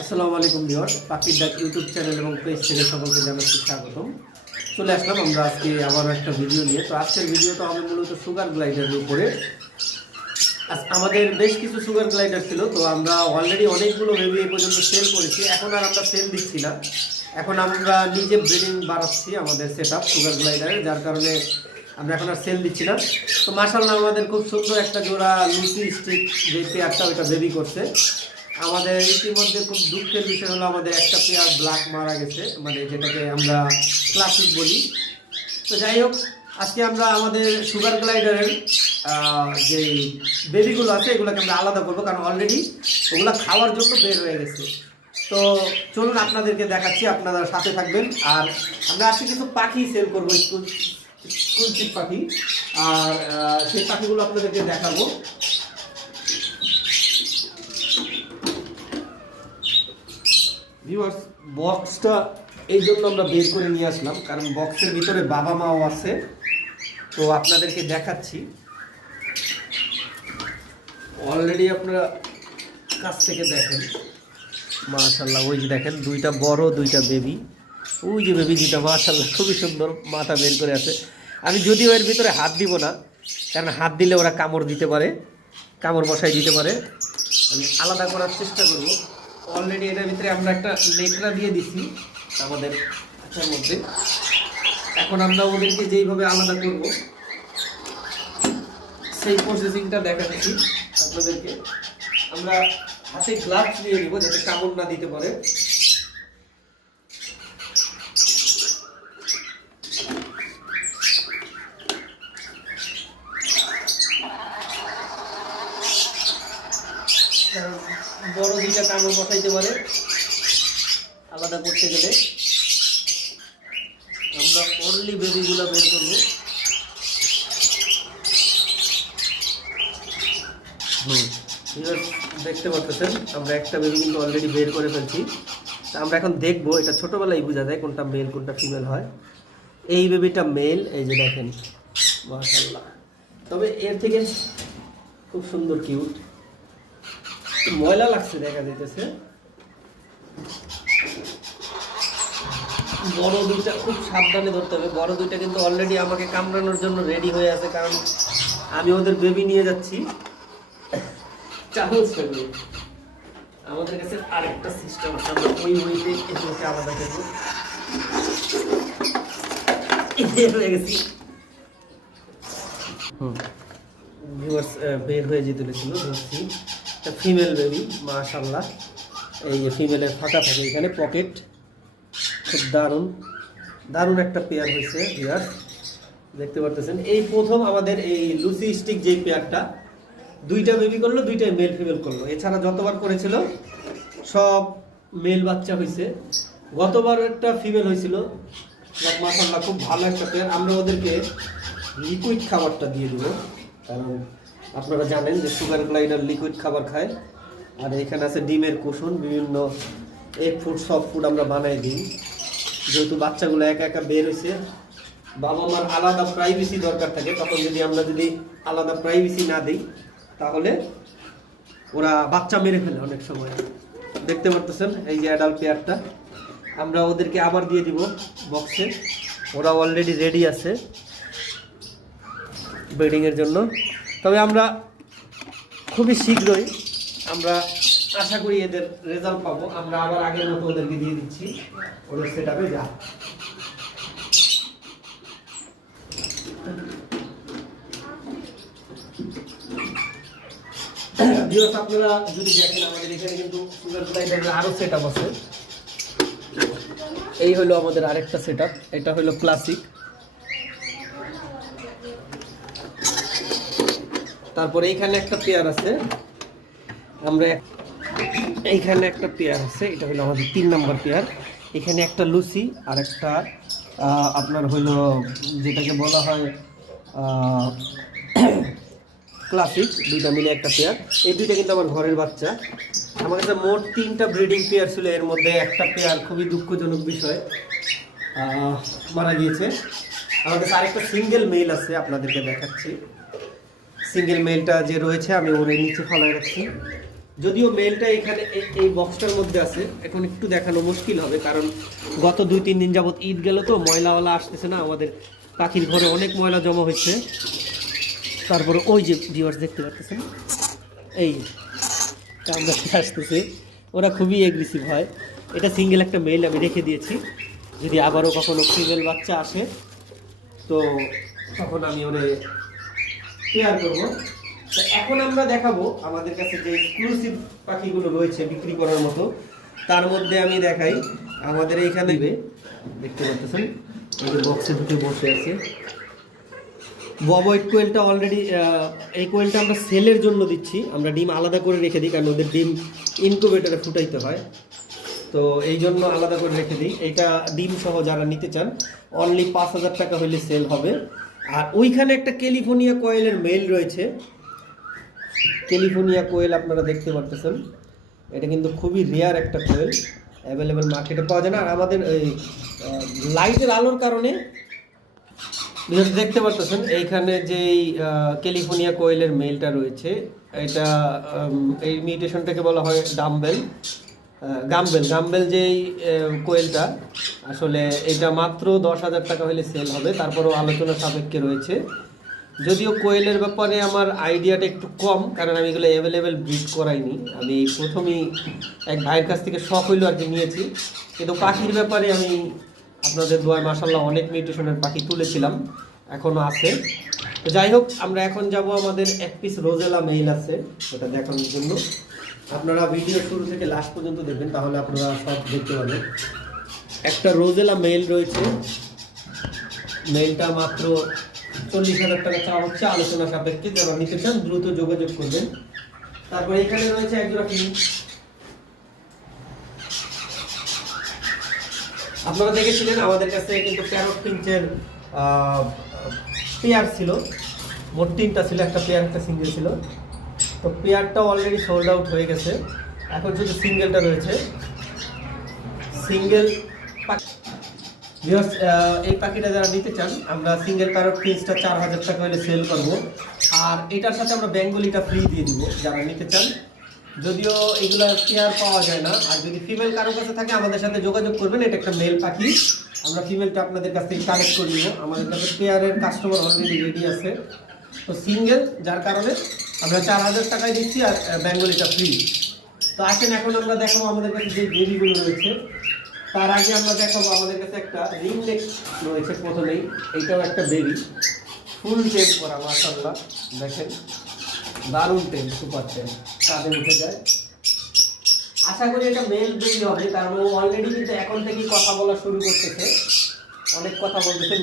আসসালামু আলাইকুম ভিউয়ার্স, পাখির ডাক ইউটিউব চ্যানেল এবং পেজ থেকে সকলকে জানাচ্ছি স্বাগতম। চলে আসলাম আমরা আজকে আবার একটা ভিডিও নিয়ে। তো আজকের ভিডিওটা হবে মূলত সুগার গ্লাইডারের উপরে। আমাদের বেশ কিছু সুগার গ্লাইডার ছিল, তো আমরা অলরেডি অনেকগুলো বেবি এই পর্যন্ত সেল করেছি। এখন আর আমরা সেল দিচ্ছি না, এখন আমরা নিজে ব্রিডিং বাড়াচ্ছি আমাদের সেট আপ সুগার গ্লাইডারে, যার কারণে আমরা এখন আর সেল দিচ্ছি না। তো মাশাআল্লাহ আমাদের খুব সুন্দর একটা জোড়া লুসি স্টিক যে পেয়ারটা ওইটা বেবি করছে। আমাদের ইতিমধ্যে খুব দুঃখের বিষয় হলো আমাদের একটা পেয়ার ব্ল্যাক মারা গেছে, মানে যেটাকে আমরা ক্লাসিক বলি। তো যাই হোক, আজকে আমরা আমাদের সুগার গ্লাইডারের যে বেবিগুলো আছে এগুলোকে আমরা আলাদা করবো, কারণ অলরেডি ওগুলো খাওয়ার জন্য বের হয়ে গেছে। তো চলুন আপনাদেরকে দেখাচ্ছি, আপনারা সাথে থাকবেন। আর আমরা আজকে কিছু পাখি সেল করবো, স্কুল পাখি, আর সেই পাখিগুলো আপনাদেরকে দেখাবো। ভিউয়ার্স, বক্সটা এই জন্য আমরা বের করে নিয়ে আসলাম, কারণ বক্সের ভিতরে বাবা মাও আছে। তো আপনাদেরকে দেখাচ্ছি, অলরেডি আপনারা কাছ থেকে দেখেন। মাশাআল্লাহ, ওই যে দেখেন দুইটা বড় দুইটা বেবি, ওই যে বেবি দুইটা মাশাআল্লাহ খুবই সুন্দর মাথা বের করে আছে। আমি যদিও এর ভিতরে হাত দিব না, কারণ হাত দিলে ওরা কামড় দিতে পারে, কামড় বসাই দিতে পারে। আমি আলাদা করার চেষ্টা করব। অলরেডি এটার ভিতরে আমরা একটা লেকড়া দিয়ে দিছি আমাদের খাঁচার মধ্যে। এখন আমরা ওদেরকে যেইভাবে আলাদা করব সেই প্রসেসিংটা দেখাচ্ছি আপনাদেরকে। আমরা হাতে গ্লাভস নিয়ে নিব যাতে কামড় না দিতে পারে। বড় দুইটা কামড় বসাইতে পারে আলাদা করতে গেলে। আমরা অনলি বেবিগুলো বের করব। দেখতে পাচ্ছেন আমরা একটা বেবি কিন্তু অলরেডি বের করে ফেলছি। আমরা এখন দেখবো, এটা ছোটবেলায় বোঝা যায় কোনটা মেল কোনটা ফিমেল হয়। এই বেবিটা মেল, এই যে দেখেন মাশাআল্লাহ। তবে এর থেকে খুব সুন্দর কিউট, ময়লা লাগছে দেখা যাইতেছে। বড় দুইটা খুব সাবধানে ধরতে হবে। বড় দুইটা কিন্তু অলরেডি আমাকে কামড়ানোর জন্য রেডি হয়ে আছে, কারণ আমি ওদের বেবি নিয়ে যাচ্ছি। আমাদের কাছে আরেকটা সিস্টেম আছে, আমরা ওই ওইতে এগুলোকে আলাদা করবো। হয়ে গেছি, বের হয়ে যেতে ছিল ধরছি। ফিমেল বেবি মাশাআল্লাহ, এই যে ফিমেলের ফাঁকা থাকে এখানে পকেট, খুব দারুণ দারুণ একটা পেয়ার হয়েছে। ভিউয়ার্স দেখতে পারতেছেন, এই প্রথম আমাদের এই লুসি স্টিক যে পেয়ারটা দুইটা বেবি করলো, দুইটাই মেল ফিমেল করলো। এছাড়া যতবার করেছিল সব মেল বাচ্চা হয়েছে। গতবার একটা ফিমেল হয়েছিল মাশাআল্লাহ, খুব ভালো একটা পেয়ার। আমরা ওদেরকে লিকুইড খাবারটা দিয়ে দেবো, কারণ আপনারা জানেন যে সুগার গ্লাইডার লিকুইড খাবার খায়। আর এখানে আছে ডিমের কুসুম, বিভিন্ন এগ ফুড সফট ফুড আমরা বানাই দিই। যেহেতু বাচ্চাগুলো একা একা বের হয়েছে, বাবা মার আলাদা প্রাইভেসি দরকার থাকে, তখন আমরা যদি আলাদা প্রাইভেসি না দিই তাহলে ওরা বাচ্চা মেরে ফেলে অনেক সময়। দেখতে পারতেছেন এই যে অ্যাডাল্ট পেয়ারটা, আমরা ওদেরকে আবার দিয়ে দিব বক্সে। ওরা অলরেডি রেডি আছে ব্রিডিংয়ের জন্য। তবে আমরা খুবই শীঘ্রই আমরা আশা করি এদের রেজাল্ট পাবো। আমরা আবার আগের মতো ওদেরকে দিয়ে দিচ্ছি ওদের সেট আপে। যা আপনারা যদি দেখেন, আমাদের এখানে কিন্তু সুগার গ্লাইডারের আরো সেট আপ আছে। এই হলো আমাদের আরেকটা সেট আপ, এটা হলো ক্লাসিক। তারপরে এইখানে একটা পেয়ার আছে, আমরা এইখানে একটা পেয়ার আছে, এটা হলো আমাদের 3 নম্বর পেয়ার। এখানে একটা লুসি আর একটা আপনার হলো যেটাকে বলা হয় ক্লাসিক, দুইটা মিলে একটা পেয়ার। এই দুইটা কিন্তু আমার ঘরের বাচ্চা। আমার কাছে মোট 3টা ব্রিডিং পেয়ার ছিল, এর মধ্যে একটা পেয়ার খুবই দুঃখজনক বিষয় মারা গিয়েছে। আমার কাছে আরেকটা সিঙ্গেল মেল আছে, আপনাদেরকে দেখাচ্ছি। সিঙ্গেল মেলটা যে রয়েছে আমি ওর নিচে ফলাই রাখছি। যদিও মেলটা এখানে এই বক্সটার মধ্যে আছে, এখন একটু দেখানো মুশকিল হবে কারণ গত 2-3 দিন যাবত ঈদ গেল তো ময়লাওয়ালা আসতেছে না, আমাদের পাখির ঘরে অনেক ময়লা জমা হয়েছে। তারপরে ওই যে ভিউয়ার্স দেখতে পাচ্ছেন এই আমরা আসতেছে, ওরা খুবই এগ্রেসিভ হয়। এটা সিঙ্গেল একটা মেল আমি রেখে দিয়েছি, যদি আবারও কখনো ফিমেল বাচ্চা আসে তো তখন আমি ওরে পেয়ার করবো। তো এখন আমরা দেখাবো আমাদের কাছে যে এক্সক্লুসিভ পাখিগুলো রয়েছে বিক্রি করার মতো, তার মধ্যে আমি দেখাই আমাদের এইখানে দেখতে পাচ্ছেন এই যে বক্সে ঢুকে বসে আছে ববয়েড কোয়েলটা। অলরেডি এই কোয়েলটা আমরা সেলের জন্য দিচ্ছি, আমরা ডিম আলাদা করে রেখে দিই কারণ ওদের ডিম ইনকিউবেটরে ফুটাইতে হয়, তো এই জন্য আলাদা করে রেখে দিই। এটা ডিম সহ যারা নিতে চান অনলি 5,000 টাকা হলে সেল হবে। আর ওইখানে একটা ক্যালিফোর্নিয়া কোয়েলের মেল রয়েছে, ক্যালিফোর্নিয়া কোয়েল আপনারা দেখতে পাচ্ছেন, এটা কিন্তু খুবই রেয়ার একটা কোয়েল, অ্যাভেলেবেল মার্কেটে পাওয়া যায় না। আর আমাদের এই লাইটের আলোর কারণে দেখতে পাচ্ছেন এইখানে যেই ক্যালিফোর্নিয়া কোয়েলের মেলটা রয়েছে, এটা এই মিউটেশনটাকে বলা হয় গাম্বেল যেই কোয়েলটা, আসলে এটা মাত্র 10,000 টাকা হলে সেল হবে, তারপরও আলোচনা সাপেক্ষে রয়েছে। যদিও কোয়েলের ব্যাপারে আমার আইডিয়াটা একটু কম, কারণ আমি এগুলো অ্যাভেলেবেল ব্রিড করাইনি, আমি প্রথমেই এক ভাইয়ের কাছ থেকে শখ হইলো আর কি নিয়েছি। কিন্তু পাখির ব্যাপারে আমি আপনাদের দোয়ায় মাশাআল্লাহ অনেক মিউটেশনের পাখি তুলেছিলাম, এখনও আছে। তো যাই হোক, আমরা এখন যাব আমাদের এক পিস রোজেলা মেইল আছে ওটা দেখানোর জন্য। আপনারা ভিডিও শুরু থেকে লাস্ট পর্যন্ত দেখবেন, তাহলে আপনারা সব দেখতে পাবেন। একটা রোজেলা মেইল রয়েছে, মেইলটা মাত্র 40,000 টাকা চাওয়া হচ্ছে, আলোচনা সাপেক্ষে, যারা নিতে চান দ্রুত যোগাযোগ করবেন। তারপর এখানে রয়েছে একজোড়া ফিন। আপনারা দেখেছিলেন আমাদের কাছে কিন্তু প্যারট ফিঞ্চের পেয়ার ছিল, মোট 3টা ছিল, একটা পেয়ার একটা সিঙ্গেল ছিল। তো পেয়ারটা অলরেডি সোল্ড আউট হয়ে গেছে, এখন শুধু সিঙ্গেলটা রয়েছে। সিঙ্গেল এই পাখিটা যারা নিতে চান, আমরা সিঙ্গেল প্যারট ফিঞ্চটা 4,000 টাকা হলে সেল করবো, আর এটার সাথে আমরা বেঙ্গলিটা ফ্রি দিয়ে দিব যারা নিতে চান। যদিও এগুলো পেয়ার পাওয়া যায় না, আর যদি ফিমেল কারো কাছে থাকে আমাদের সাথে যোগাযোগ করবেন। এটা একটা মেল পাখি, আমরা ফিমেলটা আপনাদের কাছ থেকে কালেক্ট করে নিব, আমাদের কাছে পেয়ারের কাস্টমার অলরেডি রেডি আছে। তো সিঙ্গেল, যার কারণে আমরা 4,000 টাকায় দিচ্ছি, আর বেঙ্গলিটা ফ্রি। তো আসেন এখন আমরা দেখাবো আমাদের কাছে যে বেবিগুলো রয়েছে। তার আগে আমরা দেখাবো আমাদের কাছে একটা রিং নেক রয়েছে প্রথমেই, এইটাও একটা বেবি, ফুল টেম করা মাশাআল্লাহ, দেখেন দারুণ টেম, সুপার টেম, কাঁধে উঠে যায়। আশা করি এটা মেল বেবি হবে, কারণ ও অলরেডি কিন্তু এখন থেকেই কথা বলা শুরু করতেছে, অনেক কথা বলতেছে,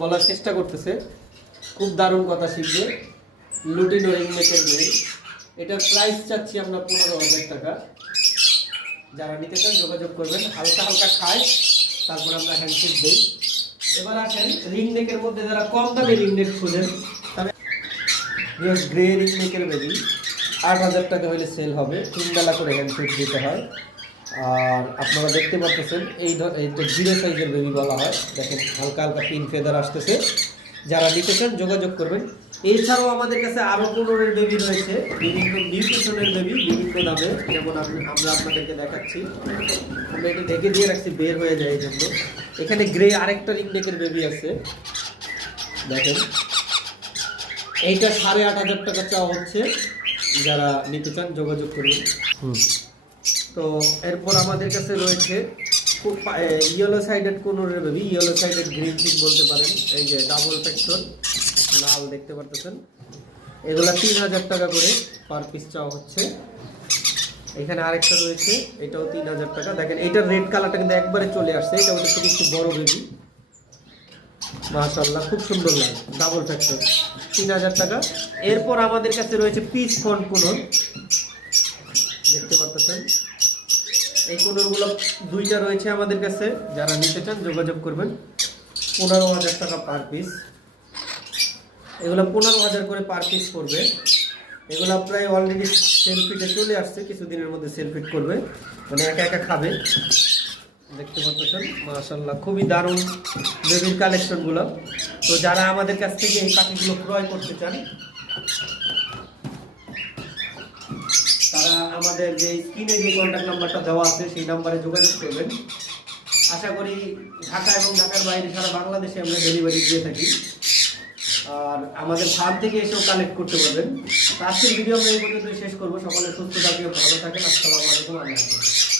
বলার চেষ্টা করতেছে, খুব দারুণ কথা শিখবে। লুটিনো রিং নেকের মেল, এটার প্রাইস চাচ্ছি আমরা 15,000 টাকা। যারা নিতে চান যোগাযোগ করবেন। হালকা হালকা খায়, তারপর আমরা হ্যান্ডশেক দিই। এবার আসেন রিং নেকের মধ্যে যারা কম দামে রিং নেক খুঁজেন, তবে গ্রে রিং নেকের বেবি 8,000 টাকা হলে সেল হবে, 3 বেলা করে হ্যান্ডশেক দিতে হয়। আর আপনারা দেখতে পাচ্ছেন এইটা জিরো সাইজের বেবি বলা হয়, দেখেন হালকা হালকা পিন ফেদার আসতেছে। যারা নিতে চান যোগাযোগ করবেন। এছাড়াও আমাদের কাছে আরও কোনোরের বেবি রয়েছে, বিভিন্ন নিউট্রিশনের বেবি বিভিন্ন দামে, যেমন আমরা আপনাদেরকে দেখাচ্ছি। আমরা এটা ঢেকে দিয়ে রাখছি, বের হয়ে যায় এই জন্য। এখানে গ্রে আরেকটা রিংনেকের বেবি আছে, দেখেন এইটা 8,500 টাকা চাওয়া হচ্ছে, যারা নিতে চান যোগাযোগ করুন। তো এরপর আমাদের কাছে রয়েছে ইয়েলো সাইডেড কোনোরের baby, yellow sided green cheek বলতে পারেন। এই যে ডাবল ফ্যাক্টর লাল দেখতে পারতেছেন, এগুলা 3,000 টাকা করে পার পিস চাওয়া হচ্ছে। এখানে আরেকটা রয়েছে, এটাও 3,000 টাকা। দেখেন এটার রেড কালারটা কিন্তু একবারে চলে আসছে, এটা হচ্ছে খুব একটু বড় বেবি, মাশাআল্লাহ খুব সুন্দর লাগে, ডাবল ফ্যাক্টর, 3,000 টাকা। এরপর আমাদের কাছে রয়েছে পিস ফন্ট কোনোর, দেখতে পারতেছেন। এই কোনোরগুলো 2টা রয়েছে আমাদের কাছে, যারা নিতে চান যোগাযোগ করবেন। 15,000 টাকা পার পিস, এগুলো 15,000 করে পার পিস পড়বে। এগুলো প্রায় অলরেডি সেলফিটে চলে আসছে, কিছুদিনের মধ্যে সেলফিট করবে, মানে একা একা খাবে, দেখতে পাচ্ছেন মাশাআল্লাহ খুবই দারুণ বেবির কালেকশনগুলো। তো যারা আমাদের কাছ থেকে এই পাখিগুলো ক্রয় করতে চান, তারা আমাদের যে স্ক্রিনে যে কন্ট্যাক্ট নাম্বারটা দেওয়া আছে সেই নাম্বারে যোগাযোগ করবেন। আশা করি ঢাকা এবং ঢাকার বাইরে সারা বাংলাদেশে আমরা ডেলিভারি দিয়ে থাকি, আর আমাদের ফার্ম থেকে এসেও কালেক্ট করতে পারবেন। আজকের ভিডিও আমরা এই পর্যন্ত শেষ করবো। সকলে সুস্থ থাকেন, ভালো থাকেন। আসসালামু আলাইকুম। আল্লাহ হাফেজ।